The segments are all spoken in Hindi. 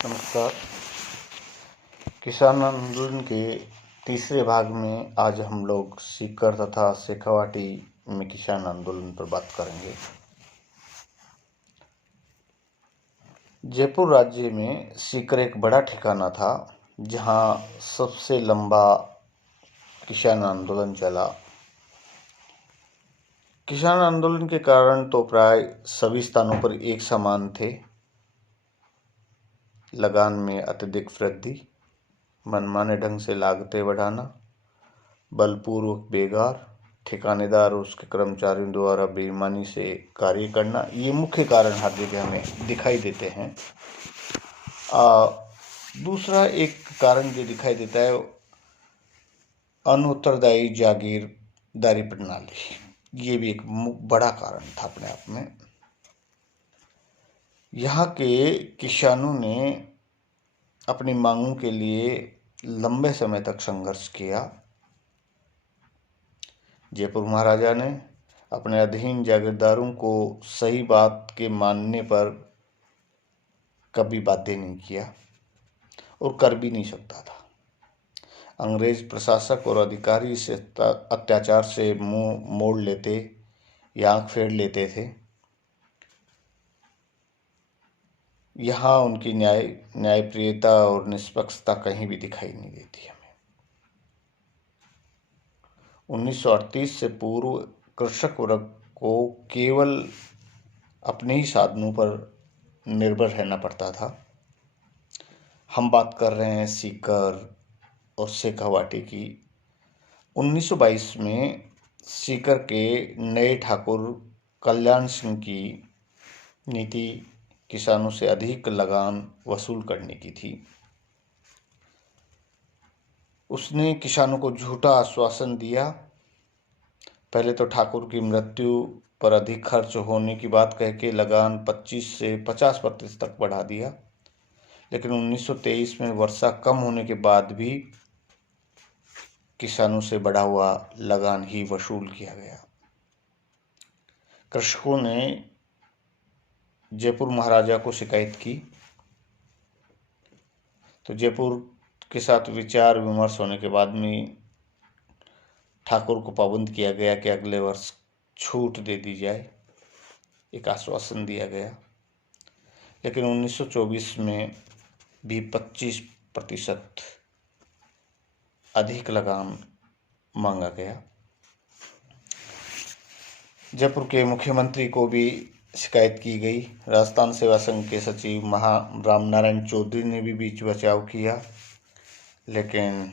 नमस्कार। किसान आंदोलन के तीसरे भाग में आज हम लोग सीकर तथा शेखावाटी में किसान आंदोलन पर बात करेंगे। जयपुर राज्य में सीकर एक बड़ा ठिकाना था जहां सबसे लंबा किसान आंदोलन चला। किसान आंदोलन के कारण तो प्राय सभी स्थानों पर एक समान थे। लगान में अत्यधिक वृद्धि, मनमाने ढंग से लागतें बढ़ाना, बलपूर्वक बेगार, ठिकानेदार और उसके कर्मचारियों द्वारा बेईमानी से कार्य करना, ये मुख्य कारण हर जगह हमें दिखाई देते हैं। दूसरा एक कारण जो दिखाई देता है अनुत्तरदायी जागीरदारी प्रणाली, ये भी एक बड़ा कारण था अपने आप में। यहाँ के किसानों ने अपनी मांगों के लिए लंबे समय तक संघर्ष किया। जयपुर महाराजा ने अपने अधीन जागीरदारों को सही बात के मानने पर कभी बाध्य नहीं किया और कर भी नहीं सकता था। अंग्रेज प्रशासक और अधिकारी से अत्याचार से मुंह मोड़ लेते या आंख फेर लेते थे। यहाँ उनकी न्यायप्रियता और निष्पक्षता कहीं भी दिखाई नहीं देती हमें। 1938 से पूर्व कृषक वर्ग को केवल अपने ही साधनों पर निर्भर रहना पड़ता था। हम बात कर रहे हैं सीकर और शेखावाटी की। 1922 में सीकर के नए ठाकुर कल्याण सिंह की नीति किसानों से अधिक लगान वसूल करने की थी। उसने किसानों को झूठा आश्वासन दिया। पहले तो ठाकुर की मृत्यु पर अधिक खर्च होने की बात कह के लगान 25 से 50% तक बढ़ा दिया, लेकिन 1923 में वर्षा कम होने के बाद भी किसानों से बढ़ा हुआ लगान ही वसूल किया गया। कृषकों ने जयपुर महाराजा को शिकायत की तो जयपुर के साथ विचार विमर्श होने के बाद में ठाकुर को पाबंद किया गया कि अगले वर्ष छूट दे दी जाए। एक आश्वासन दिया गया, लेकिन 1924 में भी 25% अधिक लगान मांगा गया। जयपुर के मुख्यमंत्री को भी शिकायत की गई। राजस्थान सेवा संघ के सचिव राम नारायण चौधरी ने भी बीच बचाव किया, लेकिन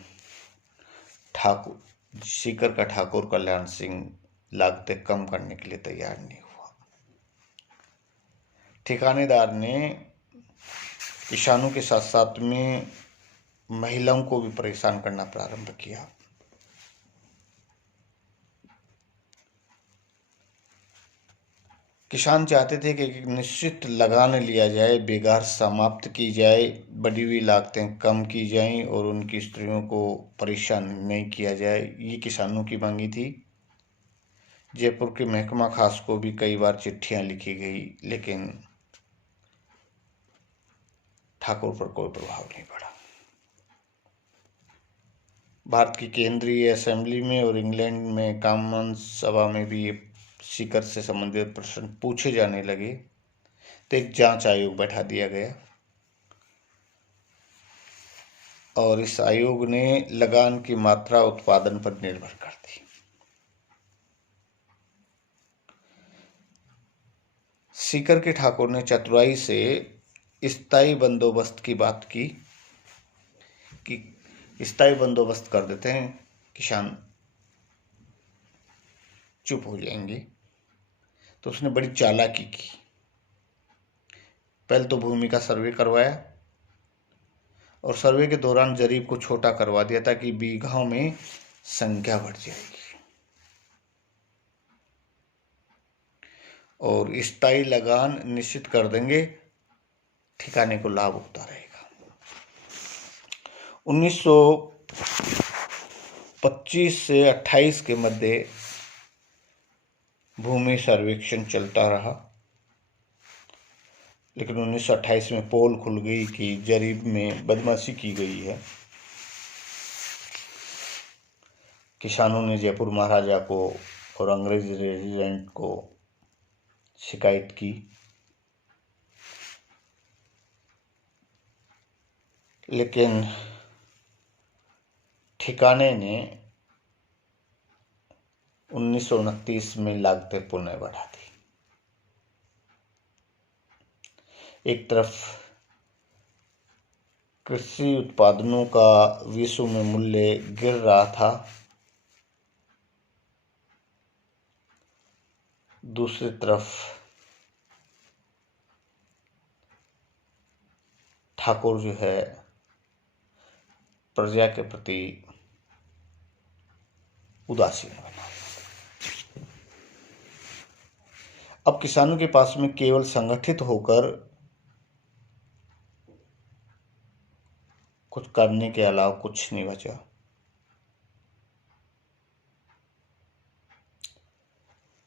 सीकर का ठाकुर कल्याण सिंह लागतें कम करने के लिए तैयार नहीं हुआ। ठिकानेदार ने किसानों के साथ साथ में महिलाओं को भी परेशान करना प्रारंभ किया। किसान चाहते थे कि एक निश्चित लगान लिया जाए, बेगार समाप्त की जाए, बढ़ी हुई लागतें कम की जाएं और उनकी स्त्रियों को परेशान नहीं किया जाए। ये किसानों की मांगी थी। जयपुर के महकमा खास को भी कई बार चिट्ठियां लिखी गई, लेकिन ठाकुर पर कोई प्रभाव नहीं पड़ा। भारत की केंद्रीय असेंबली में और इंग्लैंड में कॉमन सभा में भी सीकर से संबंधित प्रश्न पूछे जाने लगे तो एक जांच आयोग बैठा दिया गया और इस आयोग ने लगान की मात्रा उत्पादन पर निर्भर कर दी। सीकर के ठाकुर ने चतुराई से स्थायी बंदोबस्त की बात की कि स्थायी बंदोबस्त कर देते हैं, किसान चुप हो जाएंगे। तो उसने बड़ी चालाकी की। पहले तो भूमि का सर्वे करवाया और सर्वे के दौरान जरीब को छोटा करवा दिया ताकि बीघाओं में संख्या बढ़ जाएगी और स्थायी लगान निश्चित कर देंगे, ठिकाने को लाभ होता रहेगा। 1925 से 28 के मध्य भूमि सर्वेक्षण चलता रहा, लेकिन 1928 में पोल खुल गई कि जरीब में बदमाशी की गई है। किसानों ने जयपुर महाराजा को और अंग्रेज रेजिडेंट को शिकायत की, लेकिन ठिकाने ने 1929 में लागतें पुनः बढ़ा दी। एक तरफ कृषि उत्पादनों का विश्व में मूल्य गिर रहा था, दूसरी तरफ ठाकुर जो है प्रजा के प्रति उदासीन बना। अब किसानों के पास में केवल संगठित होकर कुछ करने के अलावा कुछ नहीं बचा।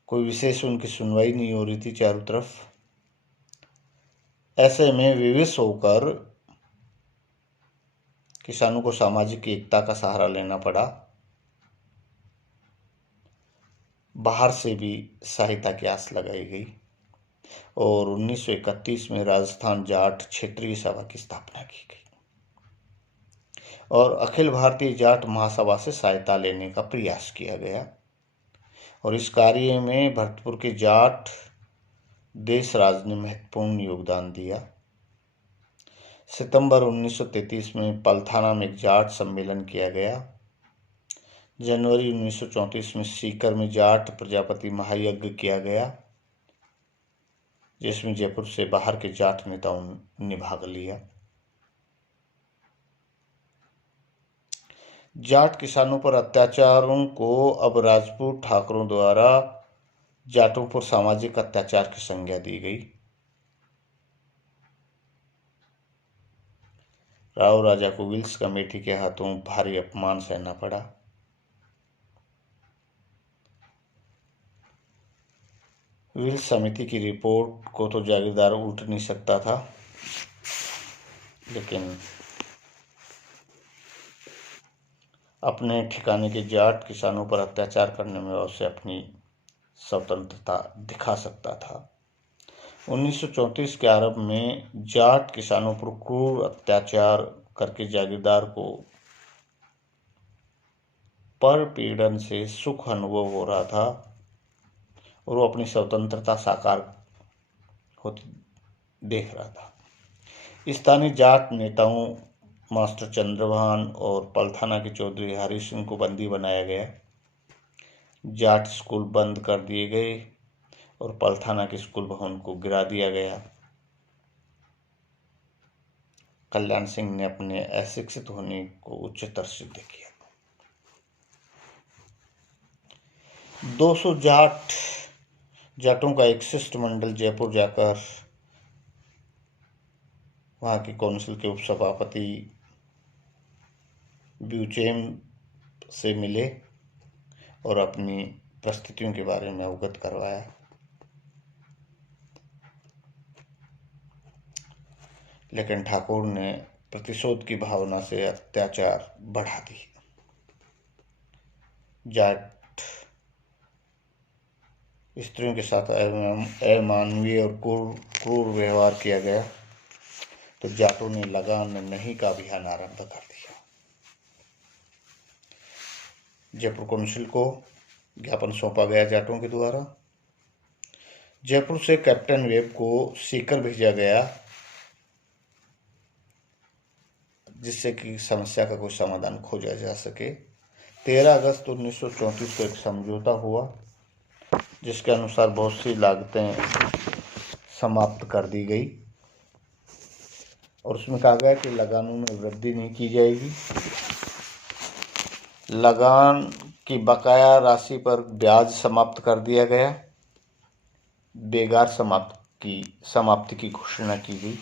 कोई विशेष उनकी सुनवाई नहीं हो रही थी चारों तरफ। ऐसे में विवश होकर किसानों को सामाजिक एकता का सहारा लेना पड़ा। बाहर से भी सहायता की आस लगाई गई और 1931 में राजस्थान जाट क्षेत्रीय सभा की स्थापना की गई और अखिल भारतीय जाट महासभा से सहायता लेने का प्रयास किया गया और इस कार्य में भरतपुर के जाट देश राज ने महत्वपूर्ण योगदान दिया। सितंबर 1933 में पलथाना में एक जाट सम्मेलन किया गया। जनवरी 1934 में सीकर में जाट प्रजापति महायज्ञ किया गया, जिसमें जयपुर से बाहर के जाट नेताओं ने भाग लिया। जाट किसानों पर अत्याचारों को अब राजपूत ठाकुरों द्वारा जाटों पर सामाजिक अत्याचार की संज्ञा दी गई। राव राजा को विल्स कमेटी के हाथों भारी अपमान सहना पड़ा। विल्स समिति की रिपोर्ट को तो जागीरदार उल्ट नहीं सकता था, लेकिन अपने ठिकाने के जाट किसानों पर अत्याचार करने में उसे अपनी स्वतंत्रता दिखा सकता था। 1934 के आरंभ में जाट किसानों पर क्रूर अत्याचार करके जागीरदार को पर पीड़न से सुख अनुभव हो रहा था और वो अपनी स्वतंत्रता साकार होती देख रहा था। स्थानीय जाट नेताओं मास्टर चंद्रभान और पलथाना के चौधरी हरि सिंह को बंदी बनाया गया। जाट स्कूल बंद कर दिए गए और पलथाना के स्कूल भवन को गिरा दिया गया। कल्याण सिंह ने अपने अशिक्षित होने को उच्चतर सिद्ध किया। 200 जाटों का एक शिष्टमंडल जयपुर जाकर वहां की काउंसिल के उपसभापति ब्यूचेम से मिले और अपनी परिस्थितियों के बारे में अवगत करवाया। लेकिन ठाकुर ने प्रतिशोध की भावना से अत्याचार बढ़ा दिए। जाट स्त्रियों के साथ अमानवीय और क्रूर व्यवहार किया गया तो जाटों ने लगान नहीं का अभियान आरंभ कर दिया। जयपुर काउंसिल को ज्ञापन सौंपा गया जाटों के द्वारा। जयपुर से कैप्टन वेब को सीकर भेजा गया, जिससे कि समस्या का कोई समाधान खोजा जा सके। 13 अगस्त 1934 को एक समझौता हुआ, जिसके अनुसार बहुत सी लागतें समाप्त कर दी गई और उसमें कहा गया कि लगानों में वृद्धि नहीं की जाएगी। लगान की बकाया राशि पर ब्याज समाप्त कर दिया गया। बेगार समाप्ति की घोषणा की गई।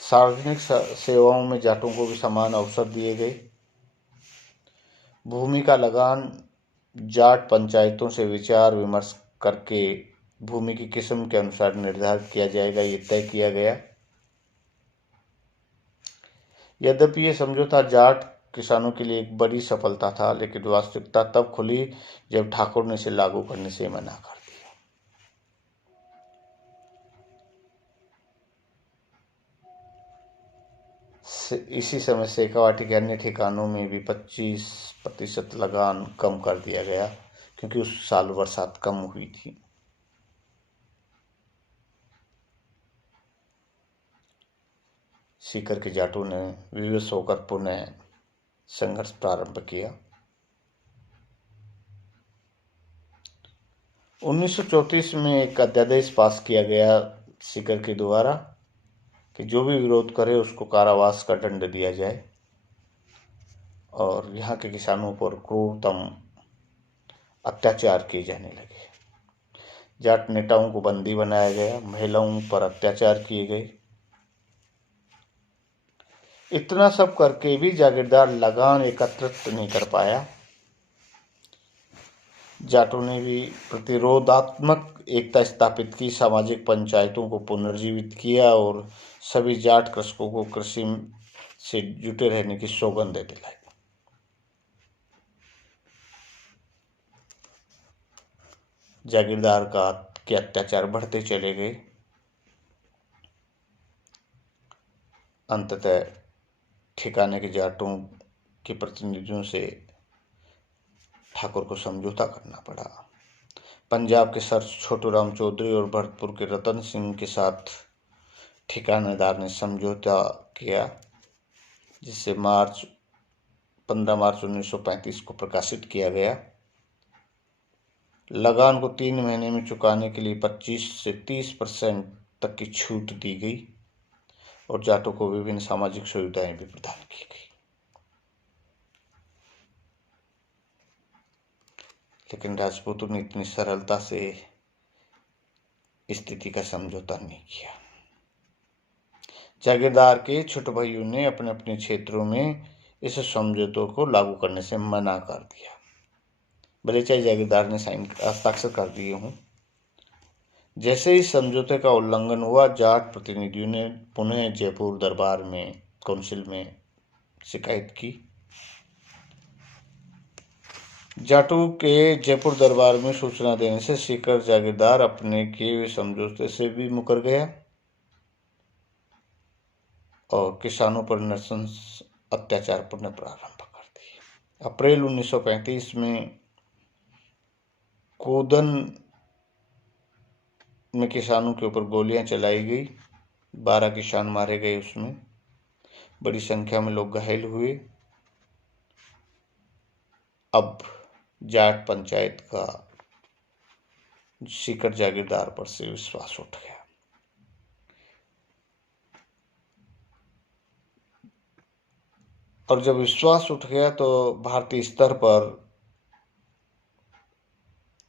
सार्वजनिक सेवाओं में जाटों को भी समान अवसर दिए गए। भूमि का लगान जाट पंचायतों से विचार विमर्श करके भूमि की किस्म के अनुसार निर्धारित किया जाएगा, ये तय किया गया। यद्यपि ये समझौता जाट किसानों के लिए एक बड़ी सफलता था, लेकिन वास्तविकता तब खुली जब ठाकुर ने इसे लागू करने से मना कर दिया। इसी समय शेखावाटी के अन्य ठिकानों में भी 25% लगान कम कर दिया गया, क्योंकि उस साल बरसात कम हुई थी। सीकर के जाटों ने विवश होकर पुनः संघर्ष प्रारंभ किया। 1934 में एक अध्यादेश पास किया गया सीकर के द्वारा कि जो भी विरोध करे उसको कारावास का दंड दिया जाए, और यहाँ के किसानों पर क्रूरतम अत्याचार किए जाने लगे। जाट नेताओं को बंदी बनाया गया, महिलाओं पर अत्याचार किए गए। इतना सब करके भी जागीरदार लगान एकत्रित नहीं कर पाया। जाटों ने भी प्रतिरोधात्मक एकता स्थापित की, सामाजिक पंचायतों को पुनर्जीवित किया और सभी जाट कृषकों को कृषि से जुटे रहने की सौगंध दिलाई। जागीरदार के अत्याचार बढ़ते चले गए। अंततः ठिकाने के जाटों के प्रतिनिधियों से ठाकुर को समझौता करना पड़ा। पंजाब के सर छोटूराम चौधरी और भरतपुर के रतन सिंह के साथ ठिकानेदार ने समझौता किया, जिसे 15 मार्च 1935 को प्रकाशित किया गया। लगान को 3 महीने में चुकाने के लिए 25 से 30% तक की छूट दी गई और जाटों को विभिन्न सामाजिक सुविधाएं भी प्रदान की गई। लेकिन राजपूतों ने इतनी सरलता से स्थिति का समझौता नहीं किया। जागीरदार के छोटे भाइयों ने अपने अपने क्षेत्रों में इस समझौतों को लागू करने से मना कर दिया, भले चाहे जागीरदार ने हस्ताक्षर कर दिए हों। जैसे ही समझौते का उल्लंघन हुआ, जाट प्रतिनिधियों ने पुनः जयपुर दरबार में काउंसिल में शिकायत की। जाटों के जयपुर दरबार में सूचना देने से सीकर जागीरदार अपने किए हुए समझौते से भी मुकर गया और किसानों पर नृशंस अत्याचार पुनः प्रारंभ कर दिए। अप्रैल 1935 में कोदन में किसानों के ऊपर गोलियां चलाई गई। 12 किसान मारे गए, उसमें बड़ी संख्या में लोग घायल हुए। अब जाट पंचायत का सीकर जागीरदार पर से विश्वास उठ गया। और जब विश्वास उठ गया तो भारतीय स्तर पर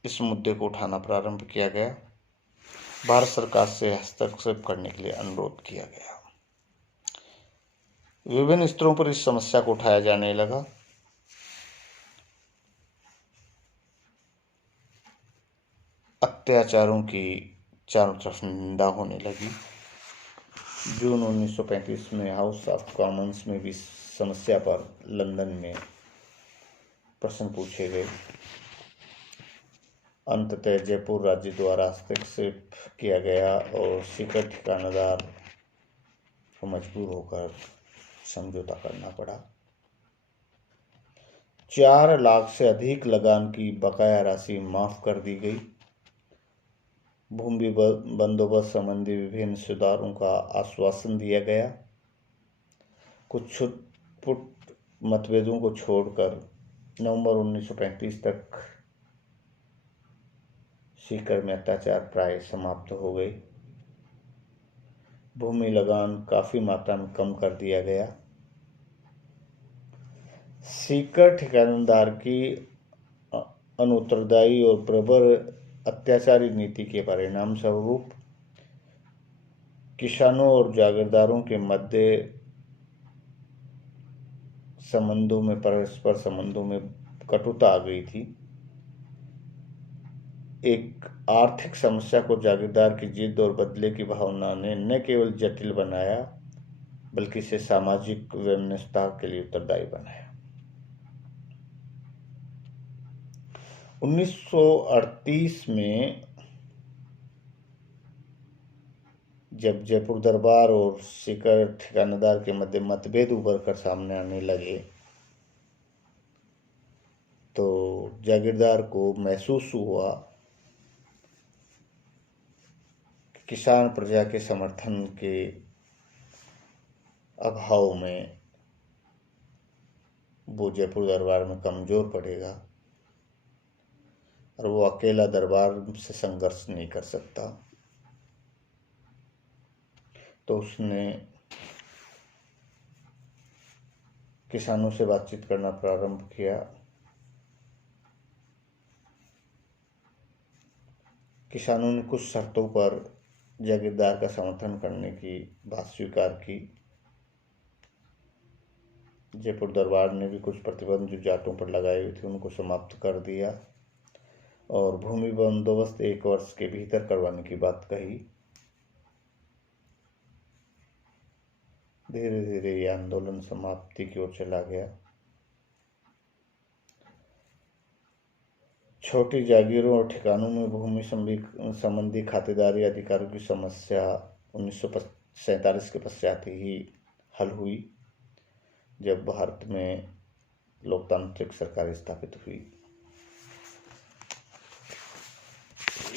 इस मुद्दे को उठाना प्रारंभ किया गया। भारत सरकार से हस्तक्षेप करने के लिए अनुरोध किया गया। विभिन्न स्तरों पर इस समस्या को उठाया जाने लगा। अत्याचारों की चारों तरफ निंदा होने लगी। जून 1935 में हाउस ऑफ कॉमन्स में भी समस्या पर लंदन में प्रश्न पूछे गए। अंततः जयपुर राज्य द्वारा हस्तक्षेप किया गया और सीकर ठिकानेदार को मजबूर होकर समझौता करना पड़ा। 4 लाख से अधिक लगान की बकाया राशि माफ कर दी गई। भूमि बंदोबस्त संबंधी विभिन्न सुधारों का आश्वासन दिया गया। कुछ छुटपुट मतभेदों को छोड़कर नवंबर 1935 तक सीकर में अत्याचार प्राय समाप्त हो गए। भूमि लगान काफी मात्रा में कम कर दिया गया। सीकर ठिकानेदार की अनुत्तरदायी और प्रबल अत्याचारी नीति के परिणाम स्वरूप किसानों और जागीरदारों के मध्य संबंधों में, परस्पर संबंधों में कटुता आ गई थी। एक आर्थिक समस्या को जागीरदार की जिद और बदले की भावना ने न केवल जटिल बनाया बल्कि इसे सामाजिक व्यवस्था के लिए उत्तरदायी बनाया। 1938 में जब जयपुर दरबार और सीकर ठिकानेदार के मध्य मतभेद उभर कर सामने आने लगे तो जागीरदार को महसूस हुआ कि किसान प्रजा के समर्थन के अभाव में वो जयपुर दरबार में कमजोर पड़ेगा और वो अकेला दरबार से संघर्ष नहीं कर सकता। तो उसने किसानों से बातचीत करना प्रारंभ किया। किसानों ने कुछ शर्तों पर जागीरदार का समर्थन करने की बात स्वीकार की। जयपुर दरबार ने भी कुछ प्रतिबंध जो जाटों पर लगाए हुए थे उनको समाप्त कर दिया और भूमि बंदोबस्त 1 वर्ष के भीतर करवाने की बात कही। धीरे धीरे ये आंदोलन समाप्ति की ओर चला गया। छोटी जागीरों और ठिकानों में भूमि संबंधी खातेदारी अधिकारों की समस्या 1947 के पश्चात ही हल हुई जब भारत में लोकतांत्रिक सरकार स्थापित हुई।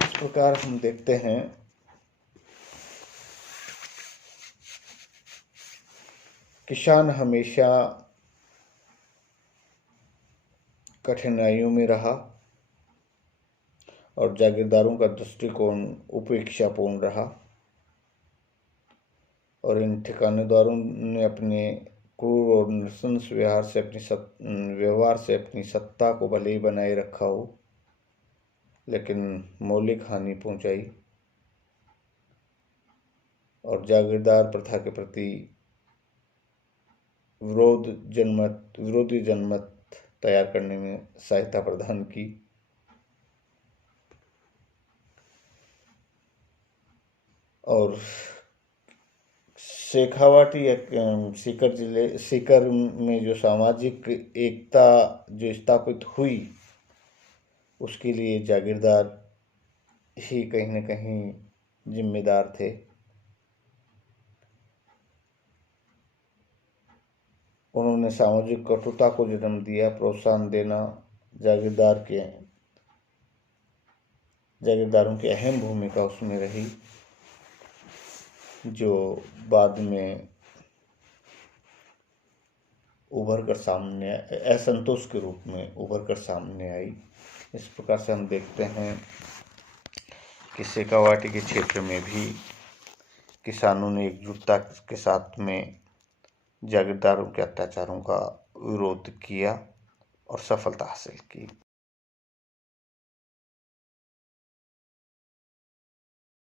इस प्रकार हम देखते हैं किसान हमेशा कठिनाइयों में रहा और जागीरदारों का दृष्टिकोण उपेक्षापूर्ण रहा और इन ठिकानेदारों ने अपने क्रूर और नृशंस व्यवहार से अपनी सत्ता को भले ही बनाए रखा हो लेकिन मौलिक हानि पहुंचाई और जागीरदार प्रथा के प्रति विरोधी जनमत तैयार करने में सहायता प्रदान की। और शेखावाटी सीकर में जो सामाजिक एकता जो स्थापित हुई उसके लिए जागीरदार ही कहीं न कहीं जिम्मेदार थे। उन्होंने सामाजिक कटुता को जन्म दिया, प्रोत्साहन देना जागीरदारों की अहम भूमिका उसमें रही जो बाद में उभर कर सामने असंतोष के रूप में उभर कर सामने आई। इस प्रकार से हम देखते हैं कि शेखावाटी के क्षेत्र में भी किसानों ने एकजुटता के साथ में जागीरदारों के अत्याचारों का विरोध किया और सफलता हासिल की।